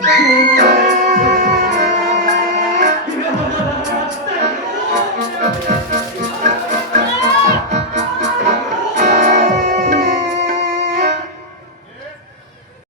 Thank you.